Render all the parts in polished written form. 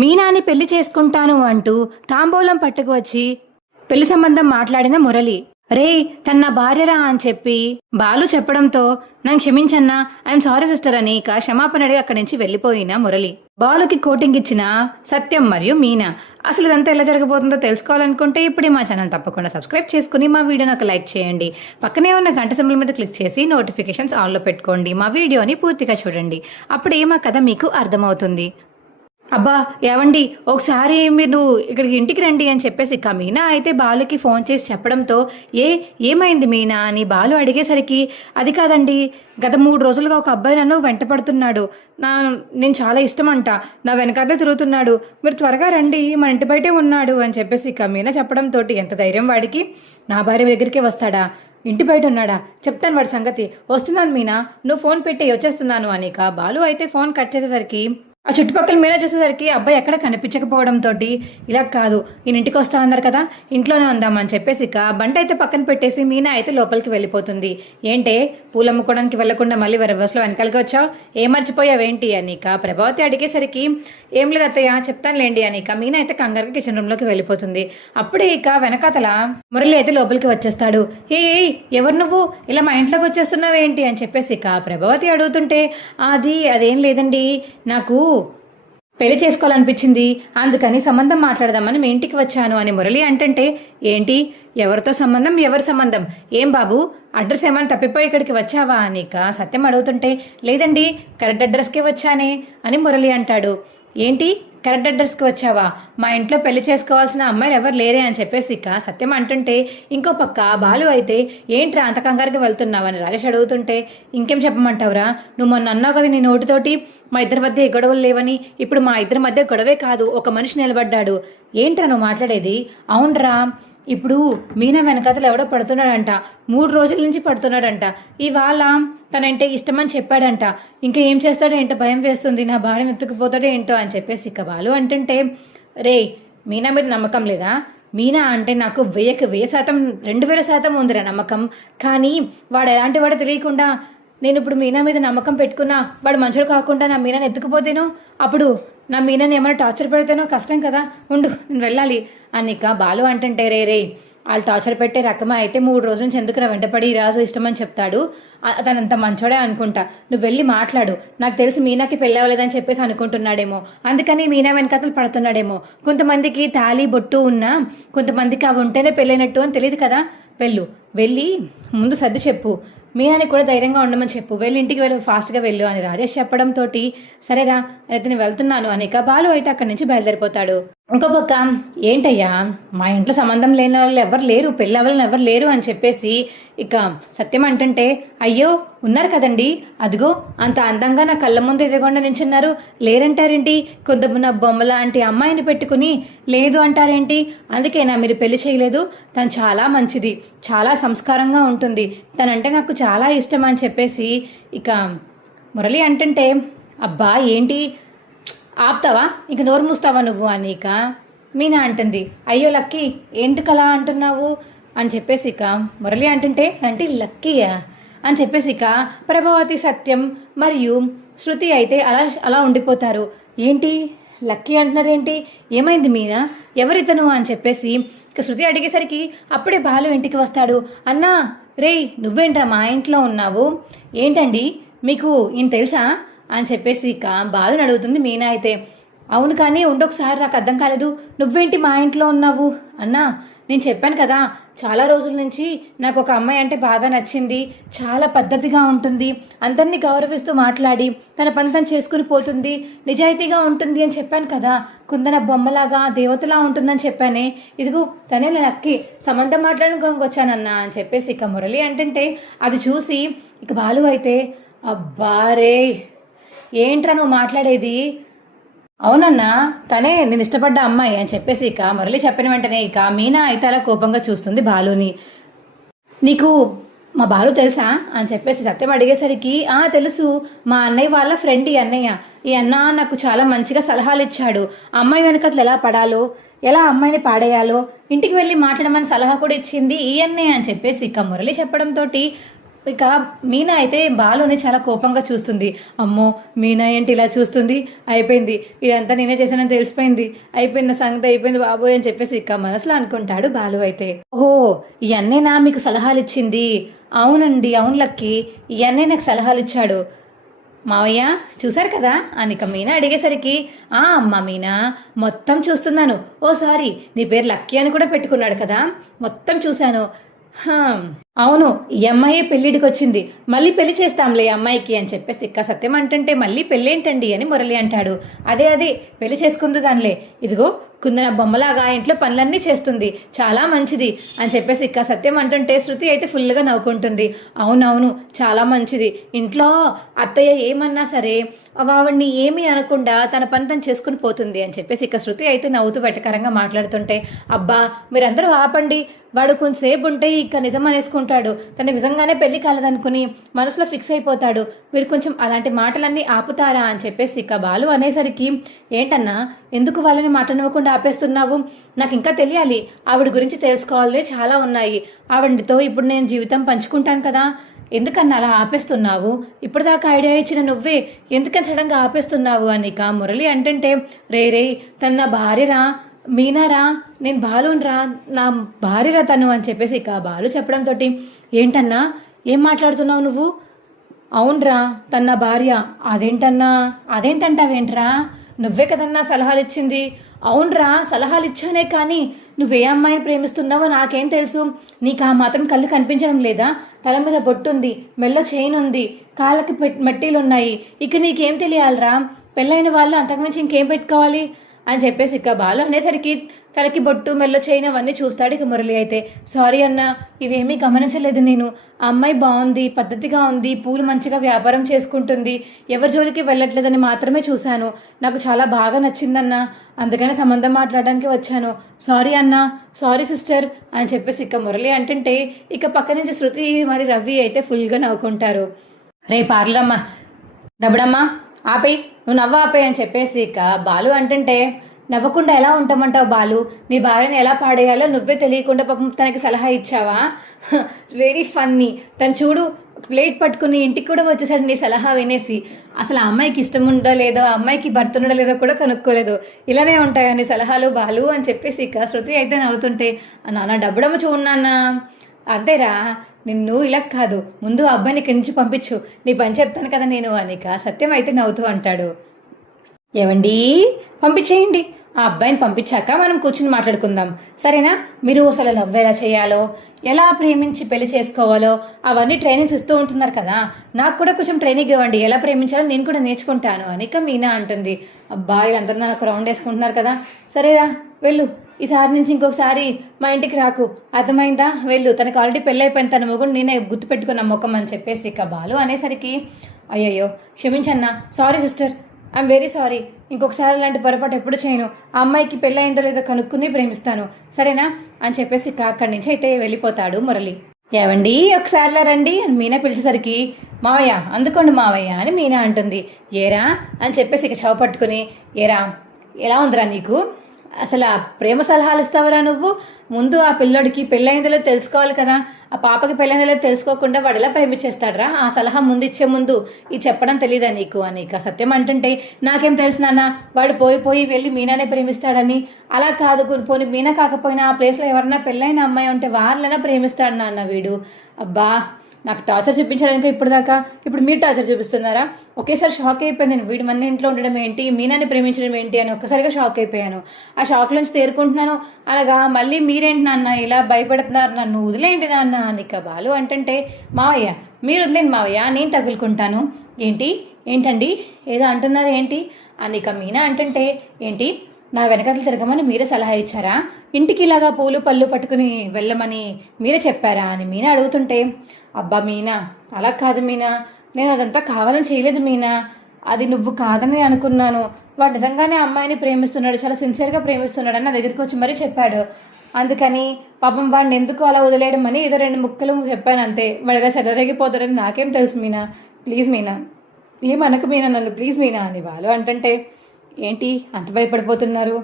మీనాని పెళ్లి చేసుకుంటాను అంటూ తాంబూలం పట్టుకు వచ్చి పెళ్లి సంబంధం మాట్లాడిన మురళి. రే తన నా భార్యరా అని చెప్పి బాలు చెప్పడంతో నన్ను క్షమించన్నా, ఐఎమ్ సారీ సిస్టర్ అని ఇక క్షమాపణ అడిగి అక్కడి నుంచి వెళ్లిపోయిన మురళి. బాలుకి కోటింగ్ ఇచ్చిన సత్యం మరియు మీనా. అసలు ఇదంతా ఎలా జరగబోతుందో తెలుసుకోవాలనుకుంటే ఇప్పుడే మా ఛానల్ తప్పకుండా సబ్స్క్రైబ్ చేసుకుని మా వీడియోని ఒక లైక్ చేయండి. పక్కనే ఉన్న గంట సింబల్ మీద క్లిక్ చేసి నోటిఫికేషన్స్ ఆన్లో పెట్టుకోండి. మా వీడియోని పూర్తిగా చూడండి. అప్పుడే మా కథ మీకు అర్థమవుతుంది. అబ్బా ఏవండి, ఒకసారి మీరు ఇక్కడికి ఇంటికి రండి అని చెప్పేసి ఇక మీనా అయితే బాలుకి ఫోన్ చేసి చెప్పడంతో ఏమైంది మీనా అని బాలు అడిగేసరికి, అది కాదండి, గత 3 రోజులుగా ఒక అబ్బాయి నన్ను వెంట పడుతున్నాడు, నేను చాలా ఇష్టం అంట, నా వెనకాలే తిరుగుతున్నాడు, మీరు త్వరగా రండి, మన ఇంటి బయటే ఉన్నాడు అని చెప్పేసి ఇక మీనా చెప్పడంతో ఎంత ధైర్యం వాడికి. నా భార్య దగ్గరికే వస్తాడా, ఇంటి బయట ఉన్నాడా, చెప్తాను వాడి సంగతి, వస్తున్నాను మీనా, నువ్వు ఫోన్ పెట్టి వచ్చేస్తున్నాను అని ఇక బాలు అయితే ఫోన్ కట్ చేసేసరికి ఆ చుట్టుపక్కల మీనా చూసేసరికి అబ్బాయి ఎక్కడ కనిపించకపోవడంతో, ఇలా కాదు, ఈయన ఇంటికి వస్తా అన్నారు కదా, ఇంట్లోనే ఉందామని చెప్పేసి ఇక బంట అయితే పక్కన పెట్టేసి మీనా అయితే లోపలికి వెళ్ళిపోతుంది. ఏంటే పూలు అమ్ముకోవడానికి వెళ్లకుండా మళ్ళీ రివర్స్లో వెనకాలకి వచ్చావు, ఏం మర్చిపోయావేంటి అని ఇక ప్రభావతి అడిగేసరికి, ఏం లేదు అత్తయ్య చెప్తానులేండి అని ఇక మీనా అయితే కంగారుగా కిచెన్ రూమ్లోకి వెళ్ళిపోతుంది. అప్పుడే ఇక వెనకాతల మురళి అయితే లోపలికి వచ్చేస్తాడు. ఎవరు నువ్వు, ఇలా మా ఇంట్లోకి వచ్చేస్తున్నావేంటి అని చెప్పేసి ఇక ప్రభావతి అడుగుతుంటే, అదేం లేదండి, నాకు పెళ్లి చేసుకోవాలనిపించింది, అందుకని సంబంధం మాట్లాడదామని మీ ఇంటికి వచ్చాను అని మురళి అంటుంటే, ఏంటి ఎవరితో సంబంధం, ఎవరి సంబంధం, ఏం బాబు అడ్రస్ ఏమైనా తప్పిపోయి ఇక్కడికి వచ్చావా అని ఇక సత్యం అడుగుతుంటే, లేదండి కరెక్ట్ అడ్రస్కే వచ్చానే అని మురళి అంటాడు. ఏంటి కరెక్ట్ అడ్రస్కి వచ్చావా, మా ఇంట్లో పెళ్లి చేసుకోవాల్సిన అమ్మాయిలు ఎవరు లేరే అని చెప్పేసి ఇక సత్యం అంటుంటే, ఇంకో పక్క బాలు అయితే ఏంట్రా అంత కంగారుగా వెళ్తున్నావని రాజేష్ అడుగుతుంటే, ఇంకేం చెప్పమంటావురా, నువ్వు మొన్న అన్నావు కదా నీ నోటితోటి మా ఇద్దరి మధ్య గొడవలు లేవని, ఇప్పుడు మా ఇద్దరి మధ్య గొడవే కాదు, ఒక మనిషి నిలబడ్డాడు, ఏంట్రా నువ్వు మాట్లాడేది. అవునరా, ఇప్పుడు మీనా వెనకాతలు ఎవడో పడుతున్నాడంట, 3 రోజుల నుంచి పడుతున్నాడంట, ఇవాళ తనంటే ఇష్టమని చెప్పాడంట, ఇంకా ఏం చేస్తాడో ఏంటో భయం వేస్తుంది, నా భార్యను ఎత్తుకుపోతాడో ఏంటో అని చెప్పేసి ఇక బాలు అంటుంటే, రే మీనా మీద నమ్మకం లేదా, మీనా అంటే నాకు 1000% 2000% ఉందిరా నమ్మకం, కానీ వాడు ఎలాంటి వాడో తెలియకుండా నేను ఇప్పుడు మీనా మీద నమ్మకం పెట్టుకున్నా, వాడు మంచోడు కాకుండా నా మీనాని ఎత్తుకుపోతేనో, అప్పుడు నా మీనాని ఏమైనా టార్చర్ పెడితేనో కష్టం కదా, ఉండు నేను వెళ్ళాలి అని ఇక బాలు అంటుంటే, రే వాళ్ళు టార్చర్ పెట్టే రకమా అయితే 3 రోజుల నుంచి ఎందుకు వెంటపడి రాజు ఇష్టమని చెప్తాడు, అతనంత మంచోడే అనుకుంటా, నువ్వు వెళ్ళి మాట్లాడు, నాకు తెలిసి మీనాకి పెళ్ళి అవ్వలేదని చెప్పేసి అనుకుంటున్నాడేమో, అందుకని మీనా వెనకతలు పడుతున్నాడేమో, కొంతమందికి తాళి బొట్టు ఉన్నా కొంతమందికి అవి ఉంటేనే పెళ్ళైనట్టు అని తెలియదు కదా, వెళ్ళి ముందు సర్ది చెప్పు, మీనాని కూడా ధైర్యంగా ఉండమని చెప్పు, వెళ్ళి ఇంటికి వెళ్ళి ఫాస్ట్గా వెళ్ళు అని రాజేష్ చెప్పడంతో, సరేరా అయితే నేను వెళ్తున్నాను అని ఇక బాలు అయితే అక్కడి నుంచి బయలుదేరిపోతాడు. ఇంకో పక్క, ఏంటయ్యా మా ఇంట్లో సంబంధం లేని వాళ్ళు ఎవరు లేరు, పెళ్ళి అవ్వాలని ఎవరు లేరు అని చెప్పేసి ఇక సత్యం అంటుంటే, అయ్యో ఉన్నారు కదండి, అదిగో అంత అందంగా నా కళ్ళ ముందు ఎదురుగుండా నించున్నారు, లేరంటారేంటి, కొంత బొమ్మ లాంటి అమ్మాయిని పెట్టుకుని లేదు అంటారేంటి, అందుకేనా మీరు పెళ్లి చేయలేదు, తను చాలా మంచిది, చాలా సంస్కారంగా ఉంటుంది, తనంటే నాకు చాలా ఇష్టం అని చెప్పేసి ఇక మురళి అంటుంటే, అబ్బా ఏంటి ఆపుతావా, ఇంక నోరు మూస్తావా నువ్వు అని ఇక మీనా అంటుంది. అయ్యో లక్కీ ఏంటికలా అంటున్నావు అని చెప్పేసి ఇక మురళి అంటుంటే, అంటే లక్కీయా అని చెప్పేసి ఇక ప్రభావతి, సత్యం మరియు శృతి అయితే అలా ఉండిపోతారు. ఏంటి లక్కీ అంటున్నారేంటి, ఏమైంది మీనా, ఎవరితను అని చెప్పేసి ఇక శృతి అడిగేసరికి అప్పుడే బాలు ఇంటికి వస్తాడు. అన్నా రేయ్ నువ్వేంట్రా మా ఇంట్లో ఉన్నావు, ఏంటండి మీకు ఈయన తెలుసా అని చెప్పేసి ఇక బాలుని అడుగుతుంది మీనా అయితే. అవును కానీ ఉండొకసారి, నాకు అర్థం కాలేదు, నువ్వేంటి మా ఇంట్లో ఉన్నావు అన్నా, నేను చెప్పాను కదా చాలా రోజుల నుంచి నాకు ఒక అమ్మాయి అంటే బాగా నచ్చింది, చాలా పద్ధతిగా ఉంటుంది, అందరినీ గౌరవిస్తూ మాట్లాడి తన పని తను చేసుకుని పోతుంది, నిజాయితీగా ఉంటుంది అని చెప్పాను కదా, కుందన బొమ్మలాగా దేవతలా ఉంటుందని చెప్పానే, ఇదిగో తనే నక్కి సంబంధం మాట్లాడుకోనికి వచ్చానన్నా అని చెప్పేసి ఇక మురళి అంటుంటే, అది చూసి ఇక బాలు అయితే, అబ్బారే ఏంట్రా నువ్వు మాట్లాడేది, అవునన్నా తనే నేను ఇష్టపడ్డ అమ్మాయి అని చెప్పేసి ఇక మురళి చెప్పిన వెంటనే ఇక మీనా అయితే అలా కోపంగా చూస్తుంది బాలుని. నీకు మా బాలు తెలుసా అని చెప్పేసి సత్యం అడిగేసరికి, తెలుసు, మా అన్నయ్య వాళ్ళ ఫ్రెండ్ ఈ అన్న నాకు చాలా మంచిగా సలహాలు ఇచ్చాడు, అమ్మాయి వెనకట్లు ఎలా పడాలో, ఎలా అమ్మాయిని పాడేయాలో, ఇంటికి వెళ్ళి మాట్లాడమని సలహా కూడా ఇచ్చింది ఈ అన్నయ్య అని చెప్పేసి ఇక మురళి చెప్పడంతో ఇక మీనా అయితే బాలుని చాలా కోపంగా చూస్తుంది. అమ్మో, మీనా ఏంటి ఇలా చూస్తుంది, అయిపోయింది, ఇదంతా నేనే చేశానని తెలిసిపోయింది, అయిపోయిన సంగతి అయిపోయింది బాబోయ్ అని చెప్పేసి ఇక మనసులో అనుకుంటాడు బాలు అయితే. ఓహో, ఈ అన్నేనా మీకు సలహాలు ఇచ్చింది? అవునండి, అవును లక్కీ, ఈ అన్నే నాకు సలహాలు ఇచ్చాడు. మావయ్య చూశారు కదా అని ఇక మీనా అడిగేసరికి, అమ్మ మీనా, మొత్తం చూస్తున్నాను. ఓ సారీ, నీ పేరు లక్కీ అని కూడా పెట్టుకున్నాడు కదా, మొత్తం చూశాను. అవును, ఈ అమ్మాయి పెళ్ళిడికి వచ్చింది, మళ్ళీ పెళ్లి చేస్తాంలే అమ్మాయికి అని చెప్పేసి ఇక్క సత్యం అంటుంటే, మళ్ళీ పెళ్ళేంటండి అని మురళి అంటాడు. అదే పెళ్లి చేసుకుంది కానిలే, ఇదిగో కుందన బొమ్మలాగా ఇంట్లో పనులన్నీ చేస్తుంది, చాలా మంచిది అని చెప్పేసి ఇక్క సత్యం అంటుంటే శృతి అయితే ఫుల్గా నవ్వుకుంటుంది. అవునవును, చాలా మంచిది, ఇంట్లో అత్తయ్య ఏమన్నా సరే ఆవిడ్ని ఏమీ అనకుండా తన పని తను చేసుకుని పోతుంది అని చెప్పేసి ఇక శృతి అయితే నవ్వుతూ వెటకరంగా మాట్లాడుతుంటే, అబ్బా మీరందరూ ఆపండి, వాడు కొంచెంసేపు ఉంటే ఇక నిజం అనేసుకుంటాడు, తను నిజంగానే పెళ్లి కాలేదనుకుని మనసులో ఫిక్స్ అయిపోతాడు, మీరు కొంచెం అలాంటి మాటలన్నీ ఆపుతారా అని చెప్పేసి ఇక బాలు అనేసరికి, ఏంటన్నా ఎందుకు వాళ్ళని మాట్లాడకుండా ఆపేస్తున్నావు, నాకు ఇంకా తెలియాలి, ఆవిడ గురించి తెలుసుకోవాలి, చాలా ఉన్నాయి, ఆవిడతో ఇప్పుడు నేను జీవితం పంచుకుంటాను కదా, ఎందుకన్నా అలా ఆపేస్తున్నావు, ఇప్పటిదాకా ఐడియా ఇచ్చిన నువ్వే ఎందుకని సడన్గా ఆపేస్తున్నావు అని ఇక మురళి అంటుంటే, రే తన నా భార్యరా, మీనారా, నేను బాలునరా, నా భార్యరా తను అని చెప్పేసి ఇక బాలు చెప్పడంతో, ఏంటన్నా ఏం మాట్లాడుతున్నావు నువ్వు, అవునరా తన నా భార్య, అదేంటంటావేంట్రా, నువ్వే కదన్నా సలహాలు ఇచ్చింది, అవునరా సలహాలు ఇచ్చానే కానీ నువ్వే అమ్మాయిని ప్రేమిస్తున్నావో నాకేం తెలుసు, నీకు ఆ మాత్రం కళ్ళు కనిపించడం లేదా, తల మీద బొట్టుంది, మెల్ల చైన్ ఉంది, కాళ్ళకి మట్టీలున్నాయి, ఇక నీకేం తెలియాలరా, పెళ్ళైన వాళ్ళు అంతకుమించి ఇంకేం పెట్టుకోవాలి అని చెప్పేసి ఇక బాలు అనేసరికి తలకి బొట్టు మెల్ల చైన్ అవన్నీ చూస్తాడు ఇక మురళి అయితే. సారీ అన్న, ఇవేమీ గమనించలేదు నేను, ఆ అమ్మాయి బాగుంది, పద్ధతిగా ఉంది, పూలు మంచిగా వ్యాపారం చేసుకుంటుంది, ఎవరి జోలికి వెళ్ళట్లేదని మాత్రమే చూశాను, నాకు చాలా బాగా నచ్చిందన్న, అందుకని సంబంధం మాట్లాడడానికి వచ్చాను, సారీ అన్న, సారీ సిస్టర్ అని చెప్పేసి ఇక మురళి అంటుంటే ఇక పక్క నుంచి శృతి మరి రవి అయితే ఫుల్గా నవ్వుకుంటారు. రే పార్లరమ్మా, నవ్వడమ్మా ఆపే, నువ్వు నవ్వు ఆపే అని చెప్పేసి ఇక బాలు అంటుంటే, నవ్వకుండా ఎలా ఉంటామంటావు బాలు, నీ భార్యని ఎలా పాడేయాలో నువ్వే తెలియకుండా పాపం తనకి సలహా ఇచ్చావా, వెరీ ఫన్నీ, తను చూడు ప్లేట్ పట్టుకుని ఇంటికి కూడా వచ్చేసాడు నీ సలహా వినేసి, అసలు ఆ అమ్మాయికి ఇష్టం ఉందో లేదో, ఆ అమ్మాయికి భర్త ఉండో లేదో కూడా కనుక్కోలేదు, ఇలానే ఉంటాయా నీ సలహాలు బాలు అని చెప్పేసి ఇక శృతి అయితే నవ్వుతుంటే, నాన్న డబ్బుడమ్మ చూడన్నా, అంతేరా, నిన్ను ఇలా కాదు, ముందు ఆ అబ్బాయిని ఇక్కడి నుంచి పంపించు, నీ పని చెప్తాను కదా నేను అనిక సత్యం అయితే నవ్వుతూ అంటాడు. ఏవండి, పంపించేయండి, ఆ అబ్బాయిని పంపించాక మనం కూర్చుని మాట్లాడుకుందాం, సరేనా, మీరు అసలు లవ్ ఎలా చేయాలో, ఎలా ప్రేమించి పెళ్లి చేసుకోవాలో అవన్నీ ట్రైనింగ్స్ ఇస్తూ ఉంటున్నారు కదా, నాకు కూడా కొంచెం ట్రైనింగ్ ఇవ్వండి, ఎలా ప్రేమించాలో నేను కూడా నేర్చుకుంటాను అనిక మీనా అంటుంది. అబ్బాయి అందరూ నాకు రౌండ్ వేసుకుంటున్నారు కదా, సరేరా వెళ్ళు, ఈసారి నుంచి ఇంకొకసారి మా ఇంటికి రాకు, అర్థమైందా, వెళ్ళు, తనకు ఆల్రెడీ పెళ్ళి అయిపోయింది, తన మొగుడు నేనే గుర్తుపెట్టుకున్న ముఖం అని చెప్పేసి ఇక బాలు అనేసరికి, అయ్యయ్యో క్షమించన్నా, sorry sister, I'm very sorry, ఇంకొకసారి అలాంటి పొరపాటు ఎప్పుడు చేయను, ఆ అమ్మాయికి పెళ్ళి అయిందో లేదో కనుక్కుని ప్రేమిస్తాను, సరేనా అని చెప్పేసి ఇక అక్కడి నుంచి అయితే వెళ్ళిపోతాడు మురళి. ఏవండి ఒకసారిలా రండి అని మీనా పిలిచేసరికి, మావయ్య అందుకోండి మావయ్య అని మీనా అంటుంది. ఏరా అని చెప్పేసి ఇక చవ పట్టుకుని, ఏరా ఎలా ఉందిరా నీకు, అసలు ఆ ప్రేమ సలహాలు ఇస్తావరా నువ్వు, ముందు ఆ పిల్లోడికి పెళ్ళైందో లేదో తెలుసుకోవాలి కదా, ఆ పాపకి పెళ్ళైందో లేదో తెలుసుకోకుండా వాడు ఎలా ప్రేమించేస్తాడరా, ఆ సలహా ముందు ఇచ్చే ముందు ఇది చెప్పడం తెలీదా నీకు అని ఇక సత్యం అంటుంటే, నాకేం తెలుసు నాన్న, వాడు పోయి వెళ్ళి మీనానే ప్రేమిస్తాడని, అలా కాదు, పోనీ మీనా కాకపోయినా ఆ ప్లేస్లో ఎవరన్నా పెళ్ళైన అమ్మాయి ఉంటే వాళ్ళైనా ప్రేమిస్తాడు నాన్న వీడు, అబ్బా నాకు టార్చర్ చూపించడానికి ఇప్పుడు మీరు టార్చర్ చూపిస్తున్నారా, ఒకేసారి షాక్ అయిపోయాను నేను, వీడి మన ఇంట్లో ఉండడం ఏంటి, మీనాన్ని ప్రేమించడం ఏంటి అని ఒక్కసారిగా షాక్ అయిపోయాను, ఆ షాక్ నుంచి తేరుకుంటున్నాను, అనగా మళ్ళీ మీరేంటి నాన్న ఇలా భయపెడుతున్నారు, నన్ను వదిలేంటి నాన్న అని ఇక బాలు అంటుంటే, మావయ్య మీరు వదిలేండి మావయ్య, నేను తగులుకుంటాను, ఏంటండి ఏదో అంటున్నారు ఏంటి అని ఇక మీనా అంటుంటే, ఏంటి నా వెనకాల తిరగమని మీరే సలహా ఇచ్చారా, ఇంటికి ఇలాగా పూలు పళ్ళు పట్టుకుని వెళ్ళమని మీరే చెప్పారా అని మీనా అడుగుతుంటే, అబ్బా మీనా అలా కాదు మీనా, నేను అదంతా కావాలని చేయలేదు మీనా, అది నువ్వు కాదని అనుకున్నాను, వాడు నిజంగానే అమ్మాయిని ప్రేమిస్తున్నాడు, చాలా సిన్సియర్గా ప్రేమిస్తున్నాడు అని నా దగ్గరికి వచ్చి మరీ చెప్పాడు, అందుకని పాపం వాడిని ఎందుకు అలా వదిలేయడం అని ఏదో 2 ముక్కలు చెప్పాను అంతే, వాడు ఇలా చెదరేగిపోతాడని నాకేం తెలుసు మీనా, ప్లీజ్ మీనా ఏమనకు మీనా నన్ను, ప్లీజ్ మీనా అని వాళ్ళు అంటుంటే, ఏంటి అంత భయపడిపోతున్నారు,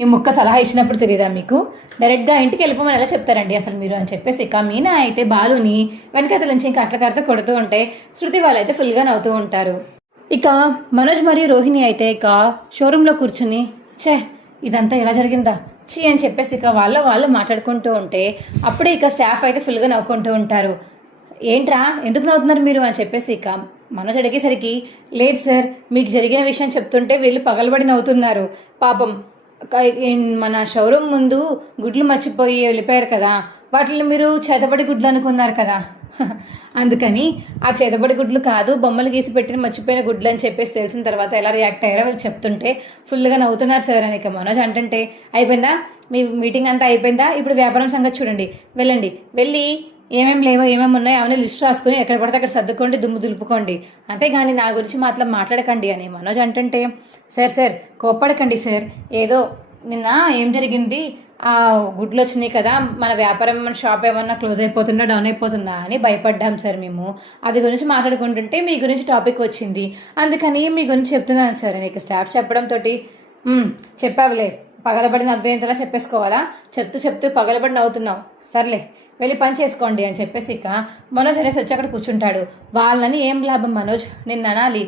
ఈ ముక్క సలహా ఇచ్చినప్పుడు తెలియదా మీకు? డైరెక్ట్గా ఇంటికి వెళ్ళిపోమని ఎలా చెప్తారండి అసలు మీరు అని చెప్పేసి ఇక మీనా అయితే బాలుని వెనకాతల నుంచి ఇంకా అట్ల కొడుతూ ఉంటే శృతి వాళ్ళైతే ఫుల్గా నవ్వుతూ ఉంటారు. ఇక మనోజ్ మరియు రోహిణి అయితే ఇక షోరూంలో కూర్చుని ఇదంతా ఎలా జరిగిందా అని చెప్పేసి ఇక వాళ్ళు మాట్లాడుకుంటూ ఉంటే అప్పుడే ఇక స్టాఫ్ అయితే ఫుల్గా నవ్వుకుంటూ ఉంటారు. ఏంట్రా ఎందుకు నవ్వుతున్నారు మీరు అని చెప్పేసి ఇక మనోజ్ అడిగేసరికి లేదు సార్ మీకు జరిగిన విషయం చెప్తుంటే వీళ్ళు పగలబడి నవ్వుతున్నారు. పాపం మన షోరూమ్ ముందు గుడ్లు మర్చిపోయి వెళ్ళిపోయారు కదా, వాటిని మీరు చేతబడి గుడ్లు అనుకున్నారు కదా, అందుకని ఆ చేతబడి గుడ్లు కాదు బొమ్మలు గీసి పెట్టిన మర్చిపోయిన గుడ్లు అని చెప్పేసి తెలిసిన తర్వాత ఎలా రియాక్ట్ అయ్యారో వాళ్ళు చెప్తుంటే ఫుల్గా నవ్వుతున్నారు సార్ అని ఇక మనోజ్ అంటుంటే అయిపోయిందా మీ మీటింగ్ అంతా అయిపోయిందా, ఇప్పుడు వ్యాపారం సంగతి చూడండి, వెళ్ళి ఏమేమి లేవో ఏమేమి ఉన్నాయో అవన్నీ లిస్ట్ రాసుకుని ఎక్కడ పడితే అక్కడ సర్దుకోండి, దుమ్ము దులుపుకోండి, అంతేగాని నా గురించి మాట్లాడకండి అని మనోజ్ అంటుంటే సార్ కోప్పడకండి సార్, ఏదో నిన్న ఏం జరిగింది ఆ గుడ్లు వచ్చినాయి కదా మన వ్యాపారం మన షాప్ ఏమన్నా క్లోజ్ అయిపోతుందా డౌన్ అయిపోతుందా అని భయపడ్డాం సార్ మేము, అది గురించి మాట్లాడుకుంటుంటే మీ గురించి టాపిక్ వచ్చింది అందుకని మీ గురించి చెప్తున్నాను సార్ నీకు స్టాఫ్ చెప్పడంతో చెప్పావులే పగలబడి నవ్వేంతలా చెప్పేసుకోవాలా, చెప్తూ పగలబడి నవ్వుతున్నావు, సర్లే వెళ్ళి పని చేసుకోండి అని చెప్పేసి ఇక మనోజ్ అనేసి వచ్చి అక్కడ కూర్చుంటాడు. వాళ్ళని ఏం లాభం మనోజ్ నిన్ను అనాలి,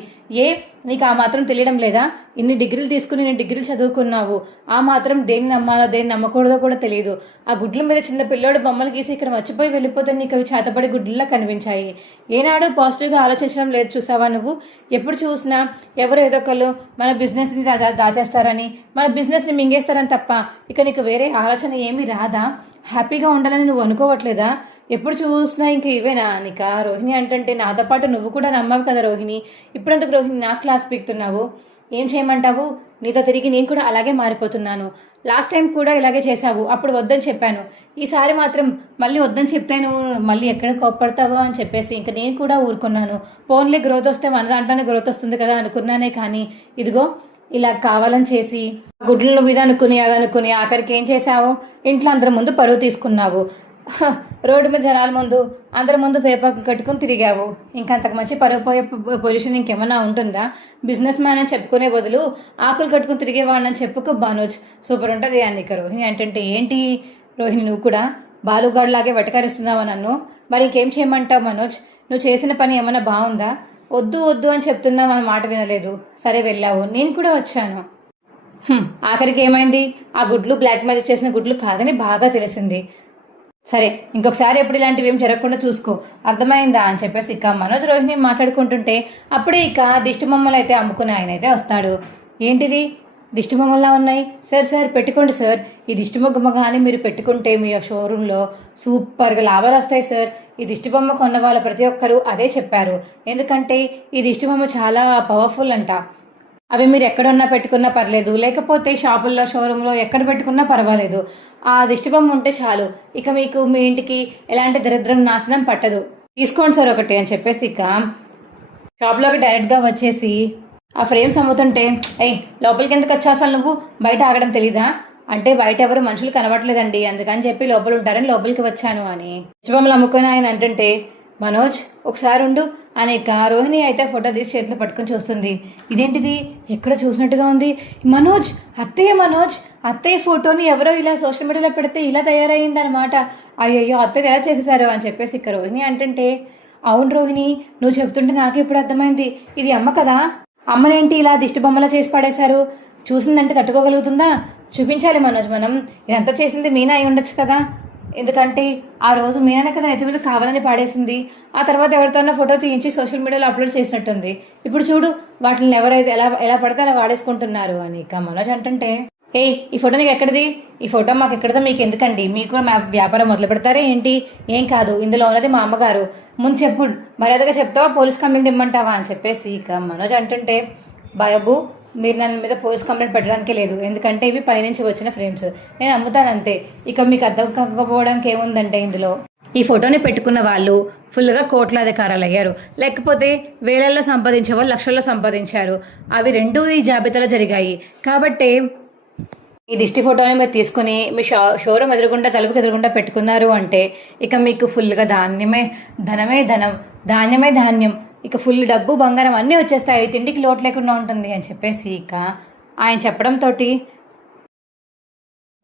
నీకు ఆ మాత్రం తెలియడం లేదా, ఇన్ని డిగ్రీలు తీసుకుని నేను డిగ్రీలు చదువుకున్నావు, ఆ మాత్రం దేన్ని నమ్మాలో దేన్ని నమ్మకూడదో కూడా తెలియదు, ఆ గుడ్ల మీద చిన్న పిల్లోడు బొమ్మలు గీసి ఇక్కడ మర్చిపోయి వెళ్ళిపోతే నీకు అవి చేతపడి గుడ్లలా కనిపించాయి, ఏనాడు పాజిటివ్గా ఆలోచించడం లేదు చూసావా నువ్వు, ఎప్పుడు చూసినా ఎవరు ఏదో ఒకళ్ళు మన బిజినెస్ని దాచేస్తారని మన బిజినెస్ని మింగేస్తారని తప్ప ఇక నీకు వేరే ఆలోచన ఏమీ రాదా, హ్యాపీగా ఉండాలని నువ్వు అనుకోవట్లేదా, ఎప్పుడు చూసినా ఇంకా ఇవేనా నీక రోహిణి అంటే నాతో పాటు నువ్వు కూడా నమ్మావు కదా రోహిణి, ఇప్పుడంతకు రోహిణి నా క్లాస్ పీకుతున్నావు, ఏం చేయమంటావు, నీతో తిరిగి నేను కూడా అలాగే మారిపోతున్నాను, లాస్ట్ టైం కూడా ఇలాగే చేశావు అప్పుడు వద్దని చెప్పాను, ఈసారి మాత్రం మళ్ళీ వద్దని చెప్తే నువ్వు మళ్ళీ ఎక్కడ కోప్పడతావో అని చెప్పేసి ఇంకా నేను కూడా ఊరుకున్నాను, ఫోన్లే గ్రోత్ వస్తే మన దాంట్లోనే గ్రోత్ వస్తుంది కదా అనుకున్నానే, కానీ ఇదిగో ఇలా కావాలని చేసి గుడ్లు నువ్వు ఇది అనుకుని ఆఖరికి ఏం చేసావు, ఇంట్లో అందరి ముందు పరువు తీసుకున్నావు, రోడ్డు మీద జనాల ముందు అందరి ముందు వేపాకు కట్టుకుని తిరిగావు, ఇంకంతకు మంచి పరువు పోయే పొజిషన్ ఇంకేమన్నా ఉంటుందా, బిజినెస్ మ్యాన్ అని చెప్పుకునే బదులు ఆకులు కట్టుకుని తిరిగేవాళ్ళని చెప్పుకో మనోజ్, సూపర్ ఉంటుంది అని ఇక రోహిణి అంటే ఏంటి రోహిణి నువ్వు కూడా బాలుగాడులాగే వెటకారిస్తున్నావా నన్ను, మరి ఇంకేం చేయమంటావు మనోజ్, నువ్వు చేసిన పని ఏమన్నా బాగుందా, వద్దు అని చెప్తున్నావు మన మాట వినలేదు, సరే వెళ్ళావు నేను కూడా వచ్చాను, ఆఖరికి ఏమైంది ఆ గుడ్లు బ్లాక్ మ్యాజిక్ చేసిన గుడ్లు కాదని బాగా తెలిసింది, సరే ఇంకొకసారి ఎప్పుడు ఇలాంటివి ఏం జరగకుండా చూసుకో అర్థమైందా అని చెప్పేసి ఇక మనోజ్ రోహిణి మాట్లాడుకుంటుంటే అప్పుడే ఇక దిష్టి బొమ్మలు అయితే అమ్ముకునే ఆయన అయితే వస్తాడు. ఏంటిది దిష్టి బొమ్మలా ఉన్నాయి సార్ పెట్టుకోండి సార్, ఈ దిష్టి బొమ్మ కానీ మీరు పెట్టుకుంటే మీ షోరూంలో సూపర్గా లాభాలు వస్తాయి సార్, ఈ దిష్టి బొమ్మ కొన్న వాళ్ళ ప్రతి ఒక్కరు అదే చెప్పారు, ఎందుకంటే ఈ దిష్టి బొమ్మ చాలా పవర్ఫుల్ అంట, అవి మీరు ఎక్కడున్నా పెట్టుకున్నా పర్లేదు, లేకపోతే షాపుల్లో షోరూంలో ఎక్కడ పెట్టుకున్నా పర్వాలేదు, ఆ దిష్టి బొమ్మ ఉంటే చాలు, ఇక మీకు మీ ఇంటికి ఎలాంటి దరిద్రం నాశనం పట్టదు, తీసుకోండి సార్ ఒకటి అని చెప్పేసి ఇక షాప్లోకి డైరెక్ట్గా వచ్చేసి ఆ ఫ్రేమ్స్ అమ్ముతుంటే లోపలికి ఎందుకు వచ్చా అసలు నువ్వు బయట ఆగడం తెలీదా అంటే బయట ఎవరు మనుషులు కనబడలేదండి అందుకని చెప్పి లోపల ఉంటారని లోపలికి వచ్చాను అని దిష్టి బొమ్మలు అమ్ముకొని ఆయన అంటుంటే మనోజ్ ఒకసారి ఉండు అనేక రోహిణి అయితే ఫోటో తీసి చేతిలో పట్టుకొని చూస్తుంది, ఇదేంటిది ఎక్కడ చూసినట్టుగా ఉంది, మనోజ్ అత్తయ్య ఫోటోని ఎవరో ఇలా సోషల్ మీడియాలో పెడితే ఇలా తయారయ్యింది అనమాట, అయ్యయ్యో అత్తయ్య ఎలా చేసేసారు అని చెప్పేసి ఇక రోహిణి అంటుంటే అవును రోహిణి నువ్వు చెప్తుంటే నాకు ఇప్పుడు అర్థమైంది, ఇది అమ్మ కదా, అమ్మనేంటి ఇలా దిష్టి బొమ్మలా చేసి పడేశారు, చూసిందంటే తట్టుకోగలుగుతుందా, చూపించాలి మనోజ్ మనం, ఇదంతా చేసింది మీనా అయి ఉండొచ్చు కదా, ఎందుకంటే ఆ రోజు మీనానే కదా నెత్తి మీద కావాలని పాడేసింది, ఆ తర్వాత ఎవరితోన్నా ఫోటో తీయించి సోషల్ మీడియాలో అప్లోడ్ చేసినట్టుంది, ఇప్పుడు చూడు వాటిని ఎవరైతే ఎలా పడితే అలా వాడేసుకుంటున్నారు అని ఇక మనోజ్ అంటుంటే ఈ ఫోటో నీకు ఎక్కడిది, ఈ ఫోటో మాకు ఎక్కడిదో మీకు ఎందుకండి, మీకు కూడా మా వ్యాపారం మొదలు పెడతారే ఏంటి, ఏం కాదు ఇందులో ఉన్నది మా అమ్మగారు, ముందు చెప్పు మర్యాదగా చెప్తావా పోలీస్ కంప్లైంట్ ఇమ్మంటావా అని చెప్పేసి ఇక మనోజ్ అంటుంటే బాబు మీరు నన్ను మీద పోలీస్ కంప్లైంట్ పెట్టడానికే లేదు, ఎందుకంటే ఇవి పైనుంచి వచ్చిన ఫ్రేమ్స్ నేను అమ్ముతాను అంతే, ఇక మీకు అర్థం కాకపోవడానికి ఏముందంటే ఇందులో ఈ ఫోటోని పెట్టుకున్న వాళ్ళు ఫుల్గా కోట్ల అధికారాలు అయ్యారు, లేకపోతే వేలల్లో సంపాదించే వాళ్ళు లక్షల్లో సంపాదించారు, అవి రెండూ ఈ జాబితాలో జరిగాయి, కాబట్టి ఈ దిష్టి ఫోటోని మీరు తీసుకుని మీ షోరూమ్ ఎదురుగుండా తలుపుకి ఎదురుగుండా పెట్టుకున్నారు అంటే ఇక మీకు ఫుల్గా ధనమే ధనం ధాన్యమే ధాన్యం, ఇక ఫుల్ డబ్బు బంగారం అన్నీ వచ్చేస్తాయి, తిండికి లోటు లేకుండా ఉంటుంది అని చెప్పేసి ఇక ఆయన చెప్పడంతో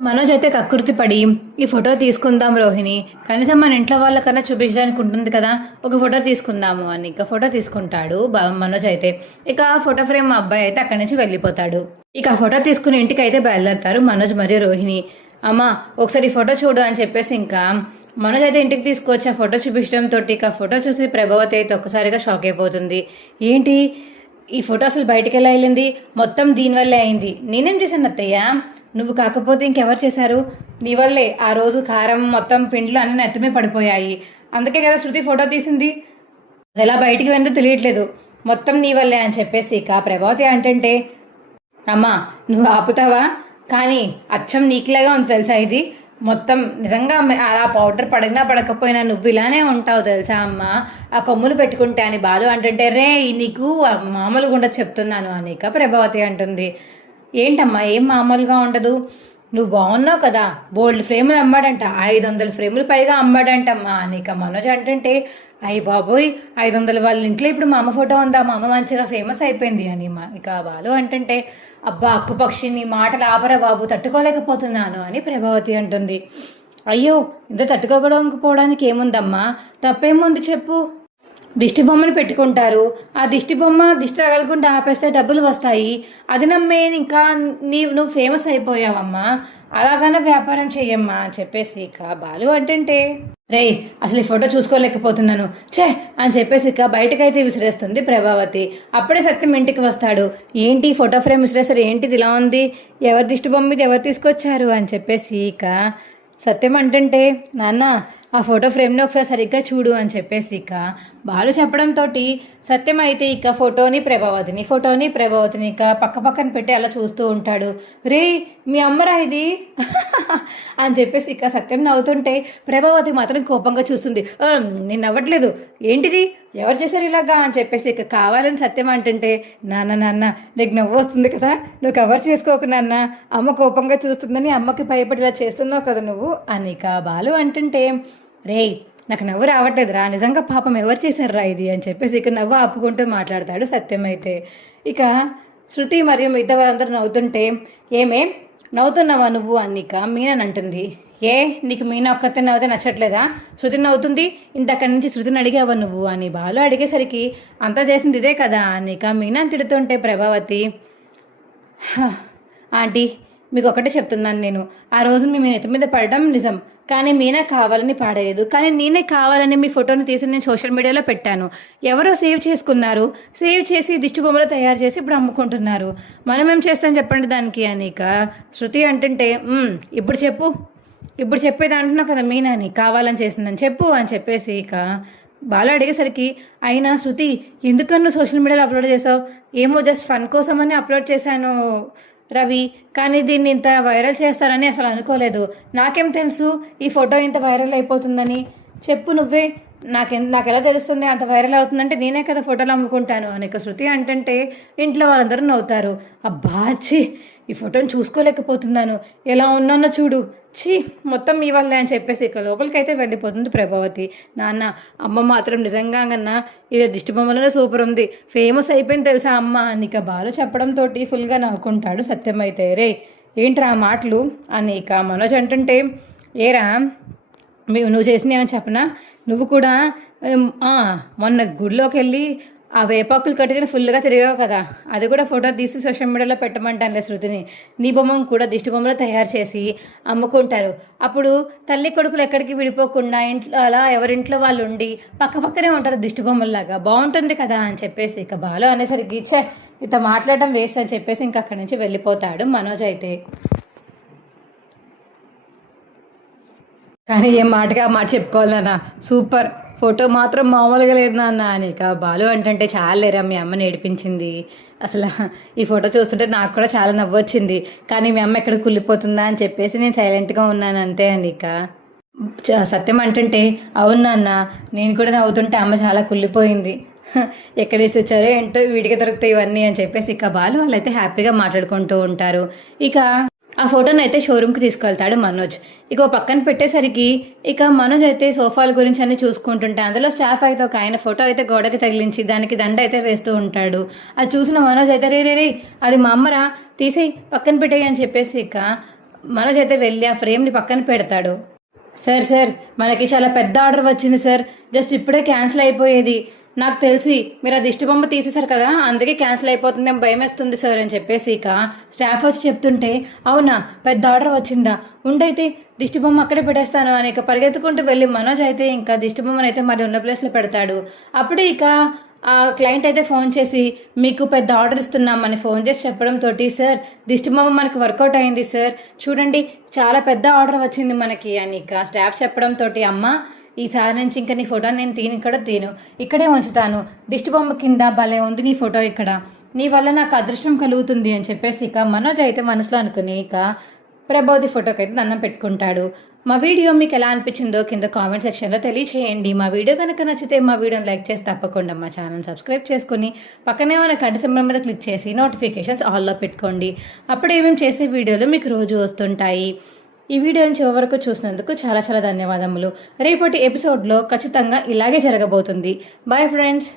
మనోజ్ అయితే కక్కుర్తి పడి ఈ ఫోటో తీసుకుందాం రోహిణి, కనీసం మన ఇంట్లో వాళ్ళకన్నా చూపించడానికి ఉంటుంది కదా, ఒక ఫోటో తీసుకుందాము అని ఇక ఫోటో తీసుకుంటాడు మనోజ్ అయితే. ఇక ఆ ఫోటో ఫ్రేమ్ మా అబ్బాయి అయితే అక్కడి నుంచి వెళ్ళిపోతాడు. ఇక ఆ ఫోటో తీసుకుని ఇంటికి అయితే బయలుదేరుతారు మనోజ్ మరియు రోహిణి. అమ్మ ఒకసారి ఈ ఫోటో చూడు అని చెప్పేసి ఇంకా మనోజ్ అయితే ఇంటికి తీసుకొచ్చి ఆ ఫోటో చూపించడంతో ఇక ఆ ఫోటో చూసి ప్రభావతి అయితే ఒక్కసారిగా షాక్ అయిపోతుంది. ఏంటి ఈ ఫోటో అసలు బయటికి ఎలా వెళ్ళింది, మొత్తం దీనివల్లే అయింది, నేనేం చేశాను అత్తయ్య, నువ్వు కాకపోతే ఇంకెవరు చేశారు, నీ వల్లే ఆ రోజు కారం మొత్తం పిండ్లు అన్నీ నెత్తమే పడిపోయాయి, అందుకే కదా శృతి ఫోటో తీసింది, అది ఎలా బయటికి వెందో తెలియట్లేదు, మొత్తం నీ వల్లే అని చెప్పేసి ఇక ప్రభావతి అంటే అమ్మా నువ్వు ఆపుతావా, కానీ అచ్చం నీకులాగా ఉంది తెలుసా ఇది, మొత్తం నిజంగా అలా పౌడర్ పడినా పడకపోయినా నువ్వు ఇలానే ఉంటావు తెలుసా అమ్మ, ఆ కొమ్ములు పెట్టుకుంటే అని బాలు అంటే రే నీకు మామూలుగా ఉండదు చెప్తున్నాను అని ఇక ప్రభావతి అంటుంది. ఏంటమ్మా ఏం మామూలుగా ఉండదు, నువ్వు బాగున్నావు కదా, బోల్డ్ ఫ్రేములు అమ్మాడంట, 500 ఫ్రేములు పైగా అమ్మాడంటమ్మా అని ఇక మనోజ్ అంటే అయ్యి బాబోయ్ 500 వాళ్ళ ఇంట్లో ఇప్పుడు మా అమ్మ ఫోటో ఉందా, మా అమ్మ మంచిగా ఫేమస్ అయిపోయింది అని ఇక బాలు అంటే అబ్బా అక్కుపక్షి నీ మాటలు ఆపరా బాబు తట్టుకోలేకపోతున్నాను అని ప్రభావతి అంటుంది. అయ్యో ఇంత తట్టుకోకపోవడానికి ఏముందమ్మా, తప్పేముంది చెప్పు, దిష్టి బొమ్మను పెట్టుకుంటారు, ఆ దిష్టి బొమ్మ దిష్టి తగలకుండా ఆపేస్తే డబ్బులు వస్తాయి, అది నమ్మే ఇంకా నువ్వు ఫేమస్ అయిపోయావమ్మా, అలాగనే వ్యాపారం చెయ్యమ్మా అని చెప్పేసి ఇక బాలు అంటే రే అసలు ఈ ఫోటో చూసుకోలేకపోతున్నాను ఛే అని చెప్పేసి ఇక బయటకైతే విసిరేస్తుంది ప్రభావతి. అప్పుడే సత్యం ఇంటికి వస్తాడు. ఏంటి ఫోటో ఫ్రేమ్ విసిరేసారు, ఏంటిది ఇలా ఉంది, ఎవరి దిష్టి బొమ్మ మీద ఎవరు తీసుకొచ్చారు అని చెప్పేసి ఇక సత్యం అంటే నాన్న ఆ ఫోటో ఫ్రేమ్ని ఒకసారి సరిగ్గా చూడు అని చెప్పేసి ఇక బాలు చెప్పడంతో సత్యం అయితే ఇక ఫోటోని ప్రభావతిని ఇక పక్కన పెట్టి అలా చూస్తూ ఉంటాడు. రే మీ అమ్మరా ఇది అని చెప్పేసి ఇక సత్యం నవ్వుతుంటే ప్రభావతి మాత్రం కోపంగా చూస్తుంది. నేను నవ్వట్లేదు, ఏంటిది ఎవరు చేశారు ఇలాగా అని చెప్పేసి ఇక కావాలని సత్యం అంటే నాన్న నీకు నవ్వు వస్తుంది కదా, నువ్వు కవర్ చేసుకోకు నాన్న, అమ్మ కోపంగా చూస్తుందని అమ్మకి భయపడి ఇలా చేస్తున్నావు కదా నువ్వు అని ఇక బాలు అంటే రే నాకు నవ్వు రావట్లేదురా, నిజంగా పాపం ఎవరు చేశారురా ఇది అని చెప్పేసి ఇక నవ్వు ఆపుకుంటూ మాట్లాడతాడు సత్యం అయితే. ఇక శృతి మరియు మిగతా వాళ్ళందరూ నవ్వుతుంటే ఏమే నవ్వుతున్నావా నువ్వు అని ఇక మీనని అంటుంది. ఏ నీకు మీనా ఒక్కతే నవ్వుతే నచ్చట్లేదా, శృతి నవ్వుతుంది, ఇంతక్కడి నుంచి శృతిని అడిగావా నువ్వు అని బాలు అడిగేసరికి అంతా చేసింది ఇదే కదా అని ఇక మీనా తిడుతుంటే ప్రభావతి ఆంటీ మీకు ఒకటే చెప్తున్నాను, నేను ఆ రోజు మీ నెత్తి మీద పడడం నిజం, కానీ మీనా కావాలని పాడేయదు, కానీ నేనే కావాలని మీ ఫోటోని తీసి నేను సోషల్ మీడియాలో పెట్టాను, ఎవరో సేవ్ చేసుకున్నారు, సేవ్ చేసి దిష్టి బొమ్మలు తయారు చేసి ఇప్పుడు అమ్ముకుంటున్నారు, మనం ఏం చేస్తాం చెప్పండి దానికి అని ఇక శృతి అంటే ఇప్పుడు చెప్పేది అంటున్నావు కదా మీనాని కావాలని చేసిందని చెప్పు అని చెప్పేసి ఇక బాలు అడిగేసరికి అయినా శృతి ఎందుకన్నా సోషల్ మీడియాలో అప్లోడ్ చేసావు, ఏమో జస్ట్ ఫన్ కోసమని అప్లోడ్ చేశాను రవి, కానీ దీన్ని ఇంత వైరల్ చేస్తారని అసలు అనుకోలేదు, నాకేం తెలుసు ఈ ఫోటో ఇంత వైరల్ అయిపోతుందని, చెప్పు నువ్వే, నాకు ఎలా తెలుస్తుంది అంత వైరల్ అవుతుందంటే, నేనే కదా ఫోటోలు అమ్ముకుంటాను అని శృతి అంటే ఇంట్లో వాళ్ళందరూ నవ్వుతారు. అబ్బాచి ఈ ఫోటోని చూసుకోలేకపోతున్నాను, ఎలా ఉన్నానో చూడు, ఛీ మొత్తం మీ వల్లే అని చెప్పేసి ఇక లోపలికైతే వెళ్ళిపోతుంది ప్రభావతి. నాన్న అమ్మ మాత్రం నిజంగా కన్నా ఇలా దిష్టి బొమ్మలలో సూపర్ ఉంది, ఫేమస్ అయిపోయింది తెలుసా అమ్మ అని ఇక బాలు చెప్పడంతో ఫుల్గా నవ్వుకుంటాడు సత్యం అయితే. రే ఏంట్రా మాటలు అని ఇక మనోజ్ అంటే ఏరా నువ్వు చేసినావని చెప్పనా, నువ్వు కూడా మొన్న గుడిలోకి వెళ్ళి ఆ వేపాకులు కట్టుకుని ఫుల్గా తిరిగావు కదా, అది కూడా ఫోటో తీసి సోషల్ మీడియాలో పెట్టమంటానులే శృతిని, నీ బొమ్మను కూడా దిష్టి బొమ్మలు తయారు చేసి అమ్ముకుంటారు, అప్పుడు తల్లి కొడుకులు ఎక్కడికి విడిపోకుండా ఇంట్లో అలా ఎవరింట్లో వాళ్ళు ఉండి పక్కనే ఉంటారు దిష్టి బొమ్మల్లాగా, బాగుంటుంది కదా అని చెప్పేసి ఇక బాలు అనేసరికి ఇత మాట్లాడడం వేస్ట్ అని చెప్పేసి ఇంక అక్కడి నుంచి వెళ్ళిపోతాడు మనోజ్ అయితే. కానీ ఏం మాటగా మాట చెప్పుకోవాలన్నా, సూపర్ ఫోటో మాత్రం మామూలుగా లేదు నాన్న అని ఇక బాలు అంటే చాలా లేరా మీ అమ్మని ఏడిపించింది, అసలు ఈ ఫోటో చూస్తుంటే నాకు కూడా చాలా నవ్వు వచ్చింది, కానీ మీ అమ్మ ఎక్కడ కుళ్ళిపోతుందా అని చెప్పేసి నేను సైలెంట్గా ఉన్నాను అంతే అని ఇక సత్యం అంటే అవును నాన్న, నేను కూడా నవ్వుతుంటే అమ్మ చాలా కుళ్ళిపోయింది, ఎక్కడ తెచ్చారో ఏంటో వీడికి దొరుకుతాయి ఇవన్నీ అని చెప్పేసి ఇక బాలు వాళ్ళైతే హ్యాపీగా మాట్లాడుకుంటూ ఉంటారు. ఇక ఆ ఫోటోని అయితే షోరూమ్కి తీసుకెళ్తాడు మనోజ్. ఇక పక్కన పెట్టేసరికి ఇక మనోజ్ అయితే సోఫాల గురించి అన్ని చూసుకుంటుంటే అందులో స్టాఫ్ అయితే ఒక ఆయన ఫోటో అయితే గోడకి తగిలించి దానికి దండ అయితే వేస్తూ ఉంటాడు. అది చూసిన మనోజ్ అయితే రే అది మా అమ్మరా తీసేయి పక్కన పెట్టేయి అని చెప్పేసి ఇక మనోజ్ అయితే వెళ్ళి ఆ ఫ్రేమ్ని పక్కన పెడతాడు. సార్ మనకి చాలా పెద్ద ఆర్డర్ వచ్చింది సార్. జస్ట్ ఇప్పుడే క్యాన్సిల్ అయిపోయేది. నాకు తెలిసి మీరు ఆ దిష్టి బొమ్మ తీసేశారు కదా, అందుకే క్యాన్సిల్ అయిపోతుందేమో భయం వేస్తుంది సార్ అని చెప్పేసి ఇక స్టాఫ్ వచ్చి చెప్తుంటే, అవునా పెద్ద ఆర్డర్ వచ్చిందా, ఉండైతే దిష్టి బొమ్మ అక్కడే పెట్టేస్తాను అని ఇక పరిగెత్తుకుంటూ వెళ్ళి మనోజ్ అయితే ఇంకా దిష్టి బొమ్మను అయితే మరి ఉన్న ప్లేస్లో పెడతాడు. అప్పుడే ఇక ఆ క్లయింట్ అయితే ఫోన్ చేసి మీకు పెద్ద ఆర్డర్ ఇస్తున్నామని ఫోన్ చేసి చెప్పడంతో, సార్ దిష్టి బొమ్మ మనకి వర్కౌట్ అయింది సార్, చూడండి చాలా పెద్ద ఆర్డర్ వచ్చింది మనకి అని ఇక స్టాఫ్ చెప్పడంతో, అమ్మ ఈసారి నుంచి ఇంకా నీ ఫోటో నేను తీను ఇక్కడే ఉంచుతాను, దిష్టి బొమ్మ కింద భలే ఉంది నీ ఫోటో ఇక్కడ, నీ వల్ల నాకు అదృష్టం కలుగుతుంది అని చెప్పేసి ఇక మనోజ్ అయితే మనసులో అనుకుని ఇక ప్రభావతి ఫోటోకి అయితే దండం పెట్టుకుంటాడు. మా వీడియో మీకు ఎలా అనిపించిందో కింద కామెంట్ సెక్షన్లో తెలియచేయండి. మా వీడియో కనుక నచ్చితే మా వీడియోని లైక్ చేసి తప్పకుండా మా ఛానల్ సబ్స్క్రైబ్ చేసుకుని పక్కనే ఉన్న గంట సింబల్ మీద క్లిక్ చేసి నోటిఫికేషన్స్ ఆల్లో పెట్టుకోండి. అప్పుడు ఏమేమి చేసే వీడియోలు మీకు రోజు వస్తుంటాయి. ఈ వీడియోని చివరి వరకు చూసినందుకు చాలా ధన్యవాదములు. రేపటి ఎపిసోడ్లో ఖచ్చితంగా ఇలాగే జరగబోతుంది. Bye friends.